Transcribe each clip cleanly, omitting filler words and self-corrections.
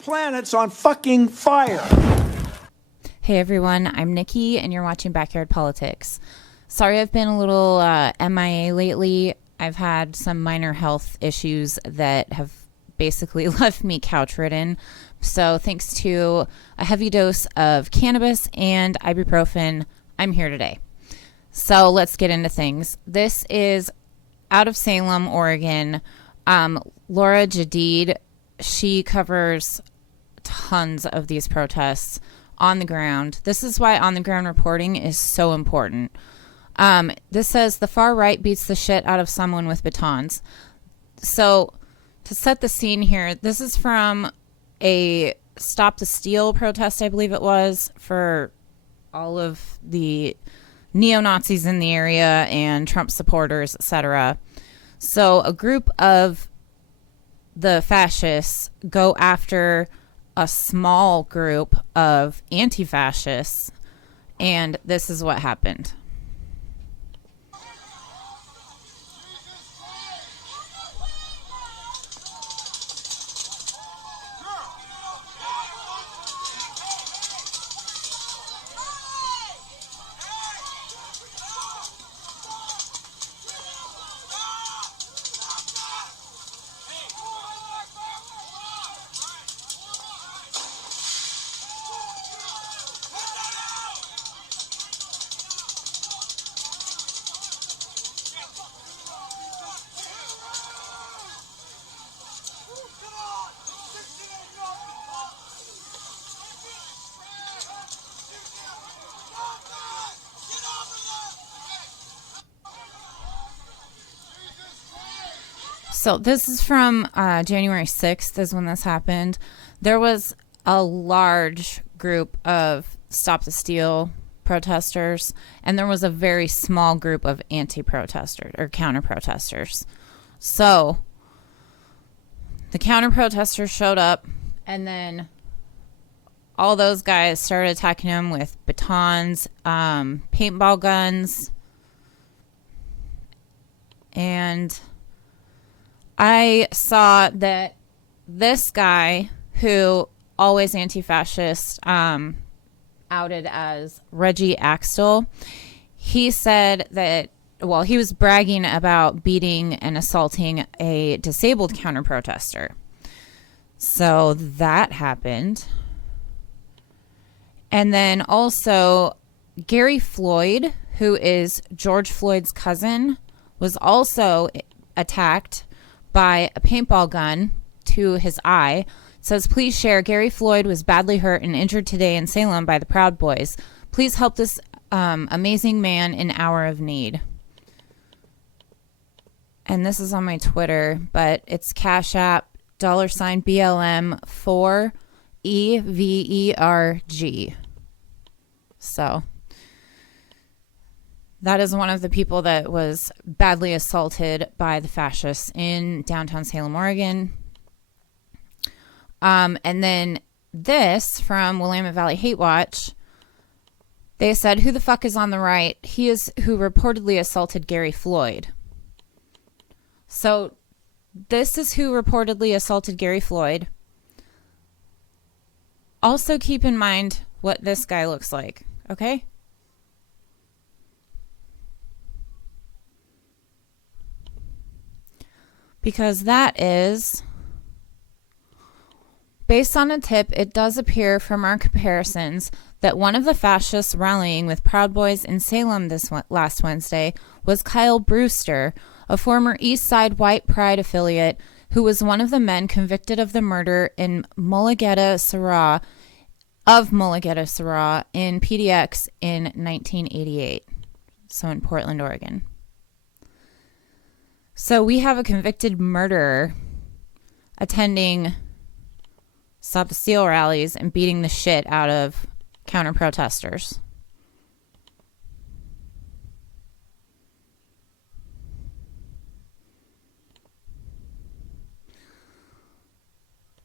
planet's on fucking fire. Hey everyone, I'm Nikki and you're watching Backyard Politics. Sorry I've been a little MIA lately. I've had some minor health issues that have basically left me couch-ridden. So thanks to a heavy dose of cannabis and ibuprofen, I'm here today. So let's get into things. This is out of Salem, Oregon. Laura Jadid, she covers tons of these protests on the ground. This is why on-the-ground reporting is so important. This says the far right beats the shit out of someone with batons. So to set the scene here, this is from a Stop the Steal protest, I believe it was, for all of the neo-Nazis in the area and Trump supporters, etc. So a group of the fascists go after a small group of anti-fascists, and this is what happened. So this is from January 6th is when this happened. There was a large group of Stop the Steal protesters, and there was a very small group of anti-protesters or counter-protesters. So the counter-protesters showed up, and then all those guys started attacking them with batons, paintball guns, and I saw that this guy, who always anti-fascist, outed as Reggie Axtell, he said that, well, he was bragging about beating and assaulting a disabled counter-protester. So that happened. And then also Gary Floyd, who is George Floyd's cousin, was also attacked by a paintball gun to his eye. It says, please share, Gary Floyd was badly hurt and injured today in Salem by the Proud Boys. Please help this amazing man in hour of need. And this is on my Twitter, but it's Cash App $BLM4EVERG. So that is one of the people that was badly assaulted by the fascists in downtown Salem, Oregon. And then this from Willamette Valley Hate Watch, they said, who the fuck is on the right? He is who reportedly assaulted Gary Floyd. So this is who reportedly assaulted Gary Floyd. Also keep in mind what this guy looks like, okay? Because that is, based on a tip, it does appear from our comparisons that one of the fascists rallying with Proud Boys in Salem this last Wednesday was Kyle Brewster, a former East Side White Pride affiliate who was one of the men convicted of the murder in Mulligetta, Surah in PDX in 1988, so in Portland, Oregon. So we have a convicted murderer attending Stop the Steal rallies and beating the shit out of counter-protesters.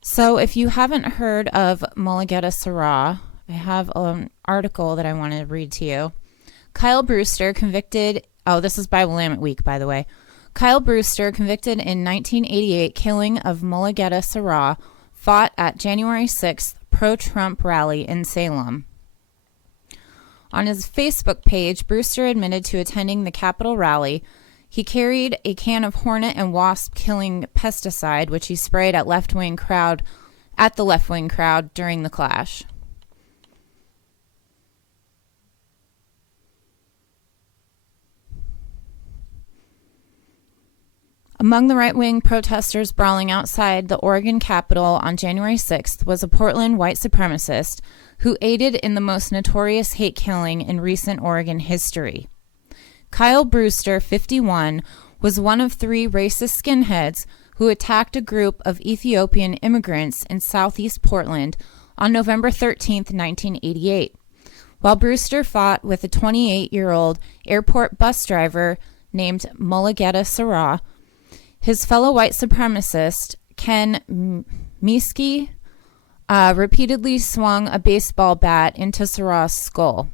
So if you haven't heard of Mulligetta Surah, I have an article that I want to read to you. Kyle Brewster convicted, this is by Willamette Week, by the way. Kyle Brewster convicted in 1988 killing of Mulligetta Surah fought at January 6th pro-Trump rally in Salem. On his Facebook page, Brewster admitted to attending the Capitol rally. He carried a can of hornet and wasp killing pesticide, which he sprayed at the left-wing crowd during the clash. Among the right-wing protesters brawling outside the Oregon Capitol on January 6th was a Portland white supremacist who aided in the most notorious hate killing in recent Oregon history. Kyle Brewster, 51, was one of 3 racist skinheads who attacked a group of Ethiopian immigrants in southeast Portland on November 13, 1988. While Brewster fought with a 28-year-old airport bus driver named Mulugeta Sarah, his fellow white supremacist, Ken Miske, repeatedly swung a baseball bat into Sarah's skull.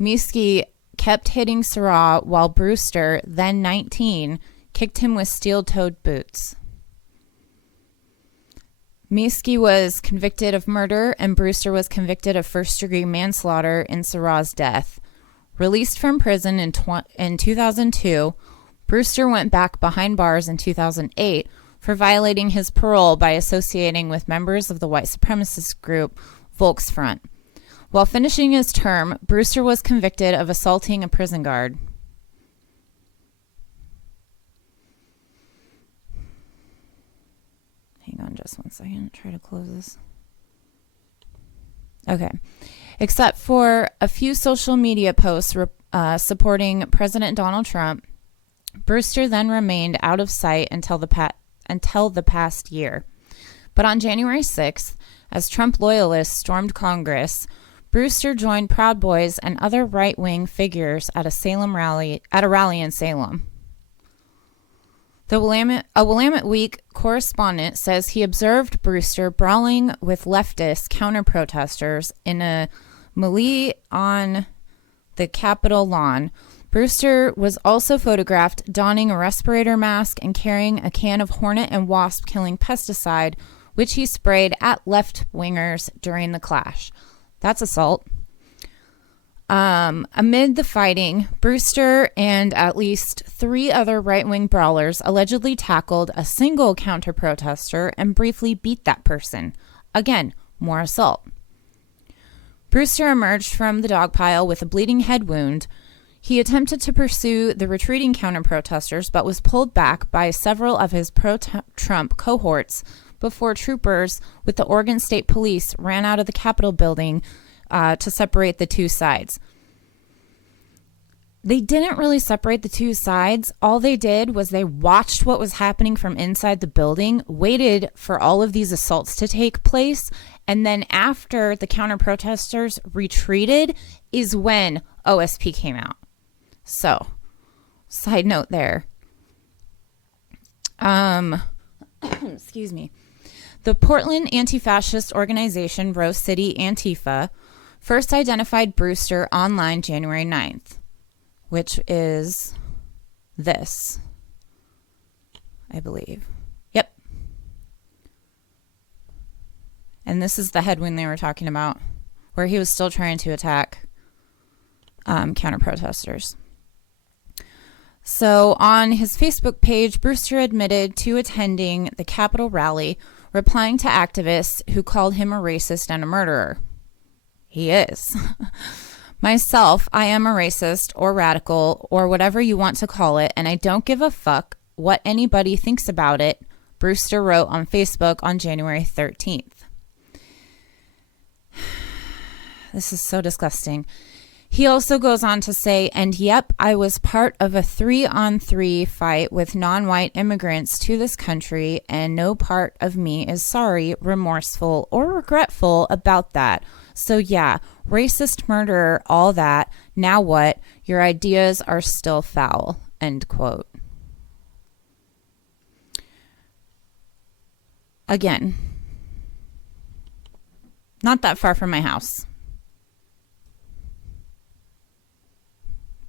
Miske kept hitting Sarah while Brewster, then 19, kicked him with steel-toed boots. Miske was convicted of murder, and Brewster was convicted of first-degree manslaughter in Sarah's death. Released from prison in 2002, Brewster went back behind bars in 2008 for violating his parole by associating with members of the white supremacist group Volksfront. While finishing his term, Brewster was convicted of assaulting a prison guard. Hang on just one second. Try to close this. Okay. Except for a few social media posts supporting President Donald Trump, Brewster then remained out of sight until the past year. But on January 6th, as Trump loyalists stormed Congress, Brewster joined Proud Boys and other right-wing figures at a rally in Salem. A Willamette Week correspondent says he observed Brewster brawling with leftist counter-protesters in a melee on the Capitol lawn. Brewster was also photographed donning a respirator mask and carrying a can of hornet and wasp killing pesticide, which he sprayed at left-wingers during the clash. That's assault. Amid the fighting, Brewster and at least 3 other right-wing brawlers allegedly tackled a single counter-protester and briefly beat that person. Again, more assault. Brewster emerged from the dog pile with a bleeding head wound. He attempted to pursue the retreating counter-protesters, but was pulled back by several of his pro-Trump cohorts before troopers with the Oregon State Police ran out of the Capitol building to separate the two sides. They didn't really separate the two sides. All they did was they watched what was happening from inside the building, waited for all of these assaults to take place, and then after the counter-protesters retreated is when OSP came out. So, side note there. Excuse me. The Portland anti-fascist organization Rose City Antifa first identified Brewster online January 9th, which is this, I believe. Yep. And this is the headwind they were talking about, where he was still trying to attack counter-protesters. So on his Facebook page, Brewster admitted to attending the Capitol rally, replying to activists who called him a racist and a murderer. He is. Myself, I am a racist or radical or whatever you want to call it, and I don't give a fuck what anybody thinks about it, Brewster wrote on Facebook on January 13th. This is so disgusting. He also goes on to say, and yep, I was part of a 3-on-3 fight with non-white immigrants to this country, and no part of me is sorry, remorseful, or regretful about that. So yeah, racist, murderer, all that. Now what? Your ideas are still foul. End quote. Again, not that far from my house.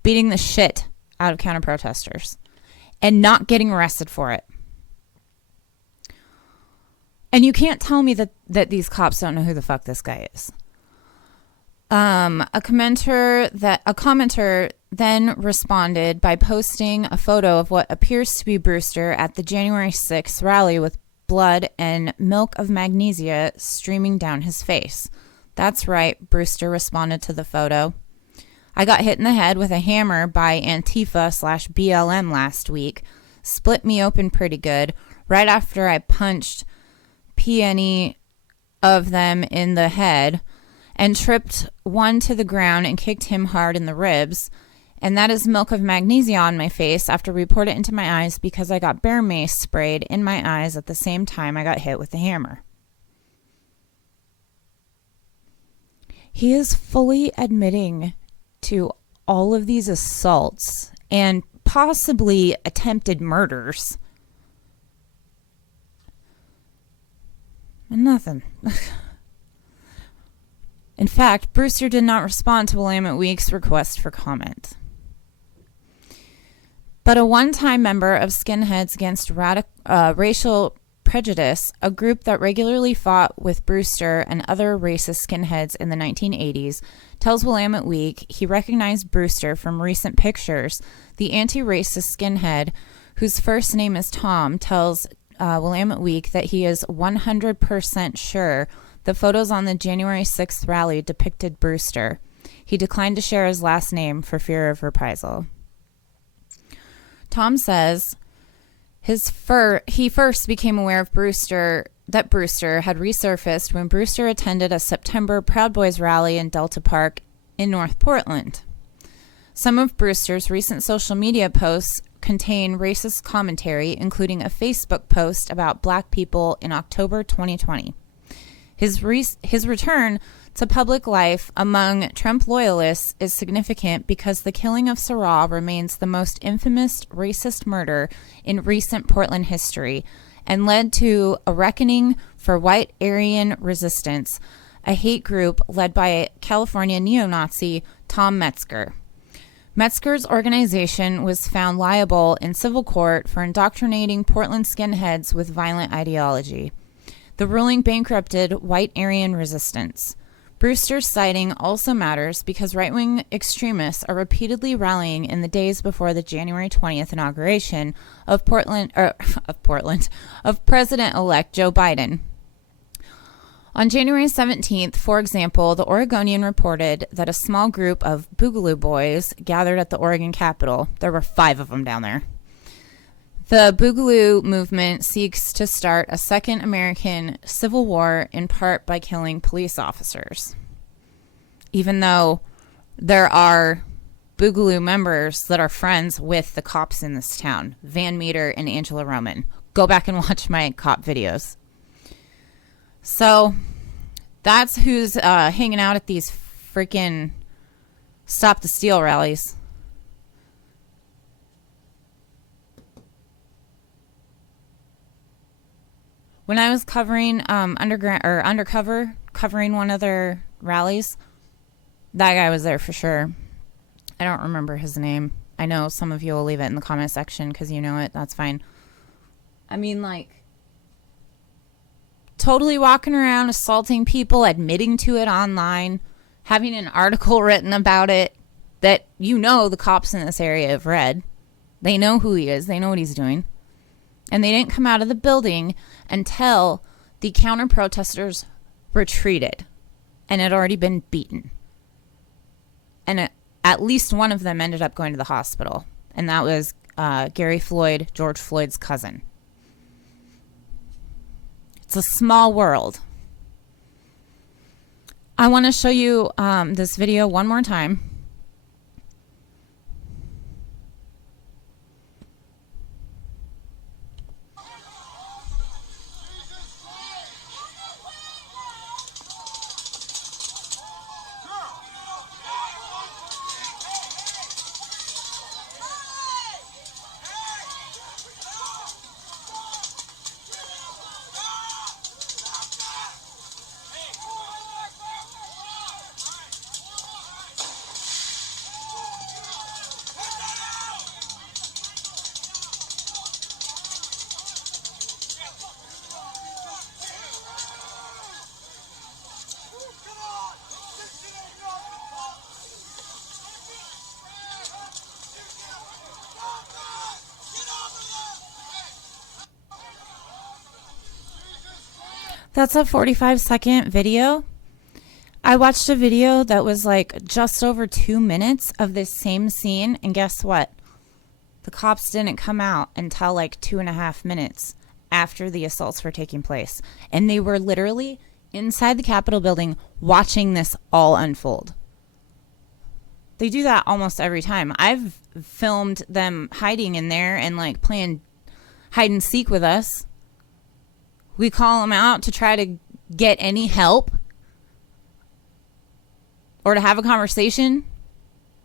Beating the shit out of counter-protesters and not getting arrested for it. And you can't tell me that these cops don't know who the fuck this guy is. A commenter then responded by posting a photo of what appears to be Brewster at the January 6th rally with blood and milk of magnesia streaming down his face. That's right, Brewster responded to the photo. I got hit in the head with a hammer by Antifa/BLM last week. Split me open pretty good right after I punched plenty of them in the head and tripped one to the ground and kicked him hard in the ribs. And that is milk of magnesia on my face after we poured it into my eyes because I got bear mace sprayed in my eyes at the same time I got hit with the hammer. He is fully admitting to all of these assaults and possibly attempted murders. And nothing. In fact, Brewster did not respond to Willamette Week's request for comment. But a one-time member of Skinheads Against Racial Prejudice, a group that regularly fought with Brewster and other racist skinheads in the 1980s, tells Willamette Week he recognized Brewster from recent pictures. The anti-racist skinhead, whose first name is Tom, tells Willamette Week that he is 100% sure the photos on the January 6th rally depicted Brewster. He declined to share his last name for fear of reprisal. Tom says he first became aware of that Brewster had resurfaced when Brewster attended a September Proud Boys rally in Delta Park in North Portland. Some of Brewster's recent social media posts contain racist commentary, including a Facebook post about black people in October 2020. His return to public life among Trump loyalists is significant because the killing of Sarah remains the most infamous racist murder in recent Portland history and led to a reckoning for white Aryan resistance, a hate group led by California neo-Nazi Tom Metzger. Metzger's organization was found liable in civil court for indoctrinating Portland skinheads with violent ideology. The ruling bankrupted white Aryan resistance. Brewster's sighting also matters because right-wing extremists are repeatedly rallying in the days before the January 20th inauguration of President-elect Joe Biden. On January 17th, for example, the Oregonian reported that a small group of Boogaloo boys gathered at the Oregon Capitol. There were 5 of them down there. The Boogaloo movement seeks to start a second American Civil War in part by killing police officers. Even though there are Boogaloo members that are friends with the cops in this town, Van Meter and Angela Roman. Go back and watch my cop videos. So that's who's hanging out at these freaking Stop the Steal rallies. When I was covering undercover, covering one of their rallies, that guy was there for sure. I don't remember his name. I know some of you will leave it in the comment section because you know it. That's fine. I mean, like, totally walking around, assaulting people, admitting to it online, having an article written about it that you know the cops in this area have read. They know who he is. They know what he's doing. And they didn't come out of the building until the counter-protesters retreated and had already been beaten. And at least one of them ended up going to the hospital. And that was Gary Floyd, George Floyd's cousin. It's a small world. I want to show you this video one more time. That's a 45-second video. I watched a video that was like just over 2 minutes of this same scene, and guess what? The cops didn't come out until like 2.5 minutes after the assaults were taking place. And they were literally inside the Capitol building watching this all unfold. They do that almost every time. I've filmed them hiding in there and like playing hide and seek with us. We call them out to try to get any help or to have a conversation.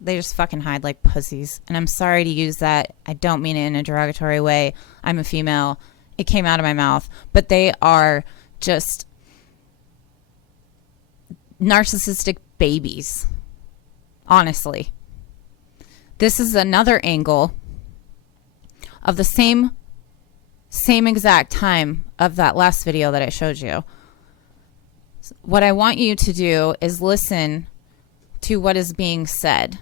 They just fucking hide like pussies. And I'm sorry to use that. I don't mean it in a derogatory way. I'm a female. It came out of my mouth. But they are just narcissistic babies. Honestly. This is another angle of the same exact time of that last video that I showed you. What I want you to do is listen to what is being said.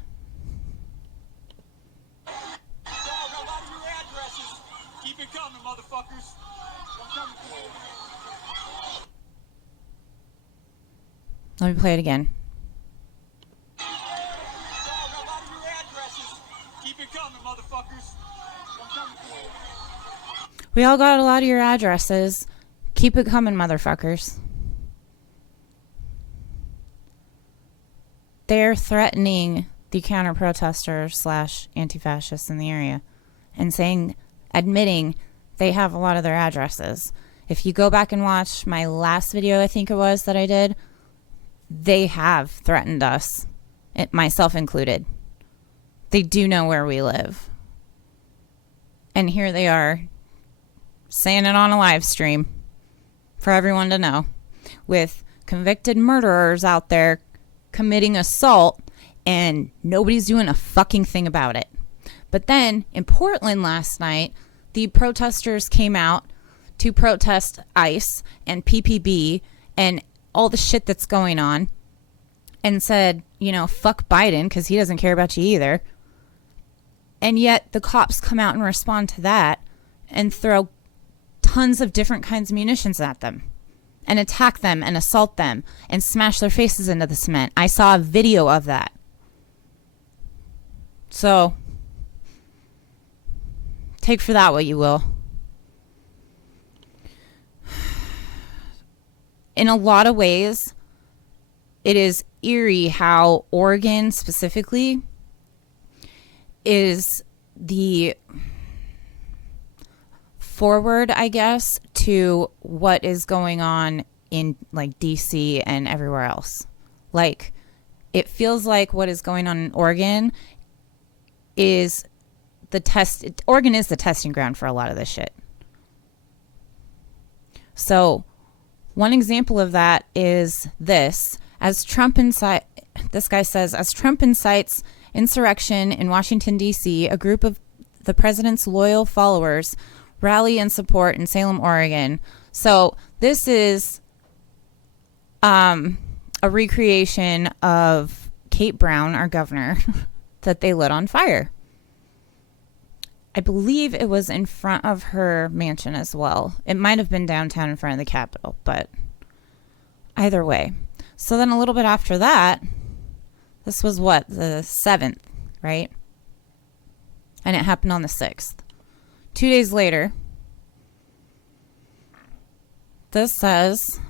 Let me play it again. We all got a lot of your addresses. Keep it coming, motherfuckers. They're threatening the counter-protesters / anti-fascists in the area and admitting they have a lot of their addresses. If you go back and watch my last video, I think it was, that I did, they have threatened us, myself included. They do know where we live. And here they are saying it on a live stream for everyone to know, with convicted murderers out there committing assault and nobody's doing a fucking thing about it. But then in Portland last night, the protesters came out to protest ICE and PPB and all the shit that's going on and said, fuck Biden because he doesn't care about you either. And yet the cops come out and respond to that and throw tons of different kinds of munitions at them and attack them and assault them and smash their faces into the cement. I saw a video of that. So take for that what you will. In a lot of ways, it is eerie how Oregon specifically is the forward, I guess, to what is going on in like DC and everywhere else. Like, it feels like what is going on in Oregon is Oregon is the testing ground for a lot of this shit. So one example of that is this. This guy says, as Trump incites insurrection in Washington, D.C., a group of the president's loyal followers rally and support in Salem, Oregon. So this is a recreation of Kate Brown, our governor, that they lit on fire. I believe it was in front of her mansion as well. It might have been downtown in front of the Capitol, but either way. So then a little bit after that, this was what, the 7th, right? And it happened on the 6th. 2 days later, this says,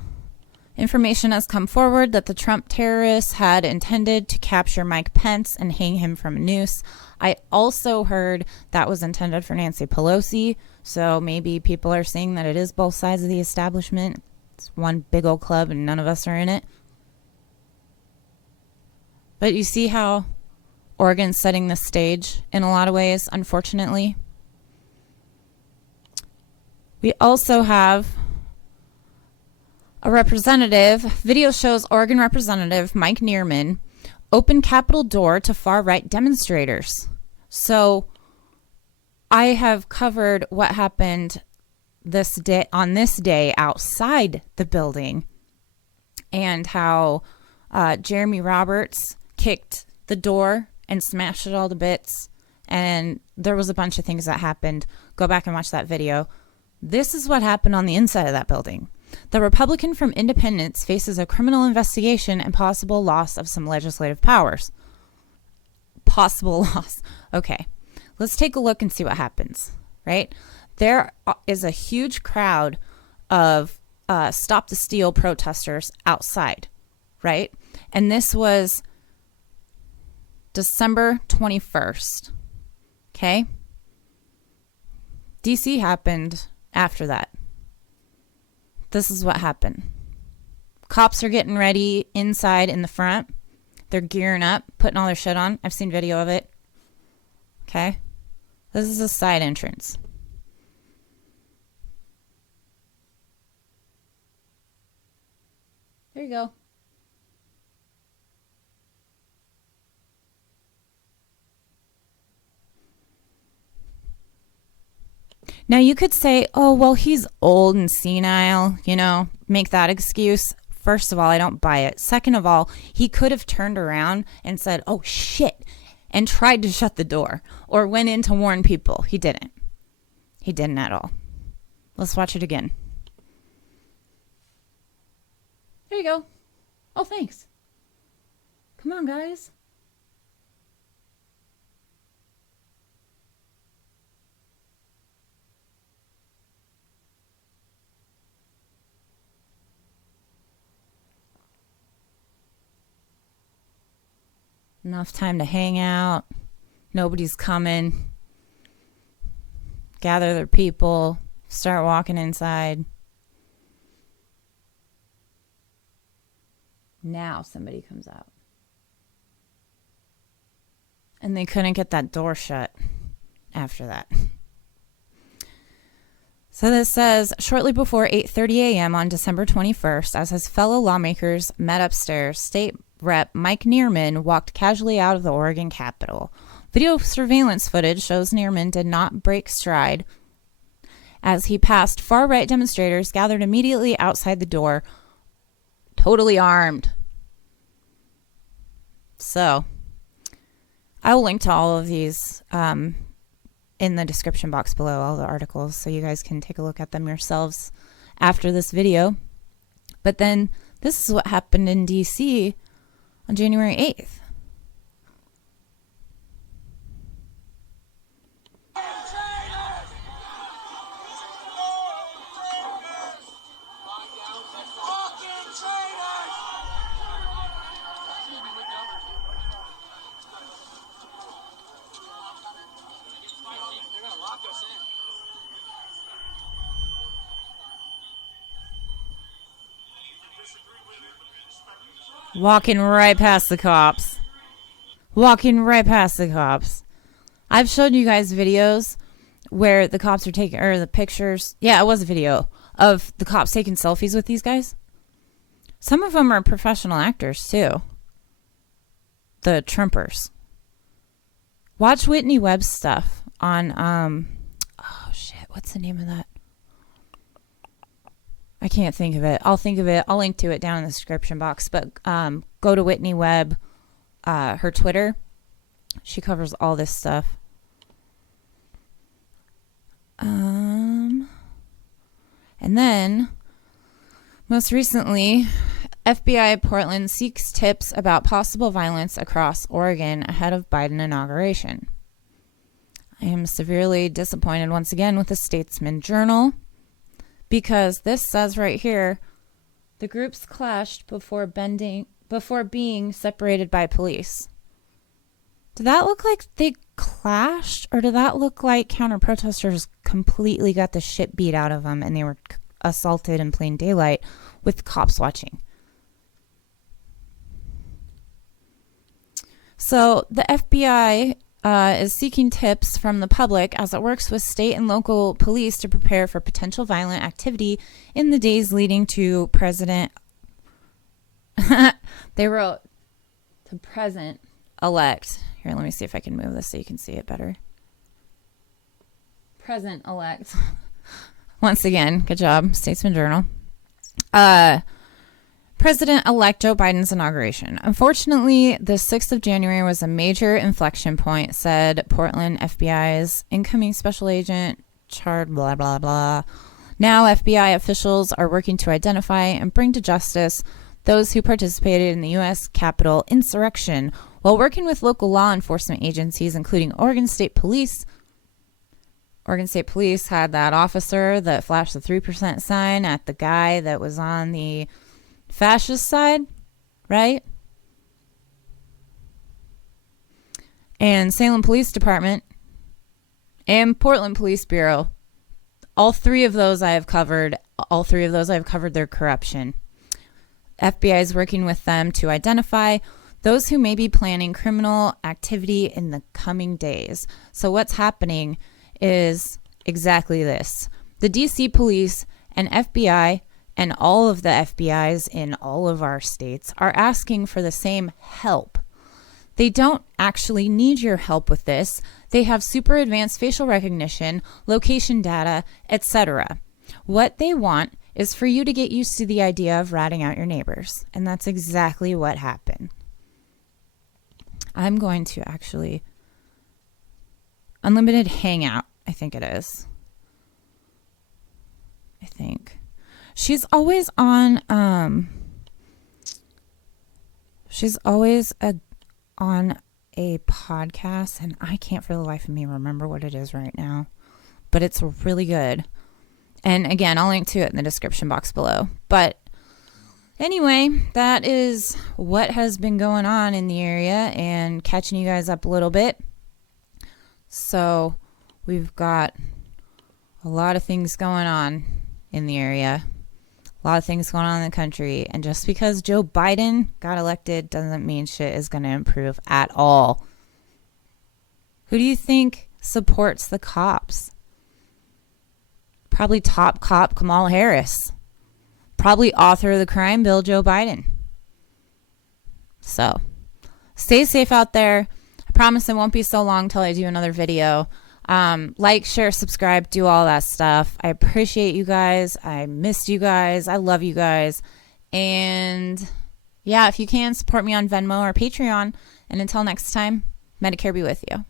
information has come forward that the Trump terrorists had intended to capture Mike Pence and hang him from a noose. I also heard that was intended for Nancy Pelosi, so maybe people are saying that it is both sides of the establishment. It's one big old club and none of us are in it. But you see how Oregon's setting the stage in a lot of ways, unfortunately. We also have a representative. Video shows Oregon Representative Mike Neerman open Capitol door to far-right demonstrators. So I have covered what happened this day outside the building and how Jeremy Roberts kicked the door and smashed it all to bits. And there was a bunch of things that happened. Go back and watch that video. This is what happened on the inside of that building. The Republican from Independence faces a criminal investigation and possible loss of some legislative powers. Possible loss. Okay, let's take a look and see what happens, right? There is a huge crowd of Stop the Steal protesters outside, right? And this was December 21st, okay? DC happened after that. This is what happened. Cops are getting ready inside in the front. They're gearing up, putting all their shit on. I've seen video of it. Okay? This is a side entrance. There you go. Now you could say, oh, well, he's old and senile, you know, make that excuse. First of all, I don't buy it. Second of all, he could have turned around and said, oh, shit, and tried to shut the door or went in to warn people. He didn't. He didn't at all. Let's watch it again. There you go. Oh, thanks. Come on, guys. Enough time to hang out. Nobody's coming. Gather their people. Start walking inside. Now somebody comes out. And they couldn't get that door shut after that. So this says, shortly before 8:30 a.m. on December 21st, as his fellow lawmakers met upstairs, State Rep Mike Neerman walked casually out of the Oregon Capitol. Video surveillance footage shows Neerman did not break stride as he passed far-right demonstrators gathered immediately outside the door, totally armed. So, I will link to all of these in the description box below, all the articles, so you guys can take a look at them yourselves after this video. But then, this is what happened in D.C. on January 8th. Walking right past the cops. Walking right past the cops. I've showed you guys videos where the cops are taking, or the pictures. Yeah, it was a video of the cops taking selfies with these guys. Some of them are professional actors too. The Trumpers. Watch Whitney Webb's stuff on, oh shit, what's the name of that? I can't think of it. I'll think of it. I'll link to it down in the description box. But go to Whitney Webb, her Twitter. She covers all this stuff. And then, most recently, FBI Portland seeks tips about possible violence across Oregon ahead of Biden inauguration. I am severely disappointed once again with the Statesman Journal, because this says right here, the groups clashed before being separated by police. Did that look like they clashed, or did that look like counter-protesters completely got the shit beat out of them and they were assaulted in plain daylight with cops watching? So the FBI is seeking tips from the public as it works with state and local police to prepare for potential violent activity in the days leading to they wrote to President-elect. Here, let me see if I can move this so you can see it better. President-elect. Once again, good job, Statesman Journal. President-elect Joe Biden's inauguration. Unfortunately, the 6th of January was a major inflection point, said Portland FBI's incoming special agent, Chard blah, blah, blah. Now, FBI officials are working to identify and bring to justice those who participated in the U.S. Capitol insurrection while working with local law enforcement agencies, including Oregon State Police. Oregon State Police had that officer that flashed the 3% sign at the guy that was on the fascist side, right? And Salem Police Department and Portland Police Bureau. All three of those I have covered. All three of those I've covered their corruption. FBI is working with them to identify those who may be planning criminal activity in the coming days. So what's happening is exactly this. The DC police and FBI and all of the FBIs in all of our states are asking for the same help. They don't actually need your help with this. They have super advanced facial recognition, location data, etc. What they want is for you to get used to the idea of ratting out your neighbors. And that's exactly what happened. I'm going to actually... Unlimited Hangout, I think it is. I think. She's always on... She's always on a podcast, and I can't for the life of me remember what it is right now, but it's really good. And again, I'll link to it in the description box below. But anyway, that is what has been going on in the area and catching you guys up a little bit. So we've got a lot of things going on in the area. A lot of things going on in the country, and just because Joe Biden got elected doesn't mean shit is going to improve at all. Who do you think supports the cops? Probably top cop Kamala Harris. Probably author of the crime bill, Joe Biden. So, stay safe out there. I promise it won't be so long till I do another video. Like, share, subscribe, do all that stuff. I appreciate you guys. I missed you guys. I love you guys. And yeah, if you can, support me on Venmo or Patreon. And until next time, Medicare be with you.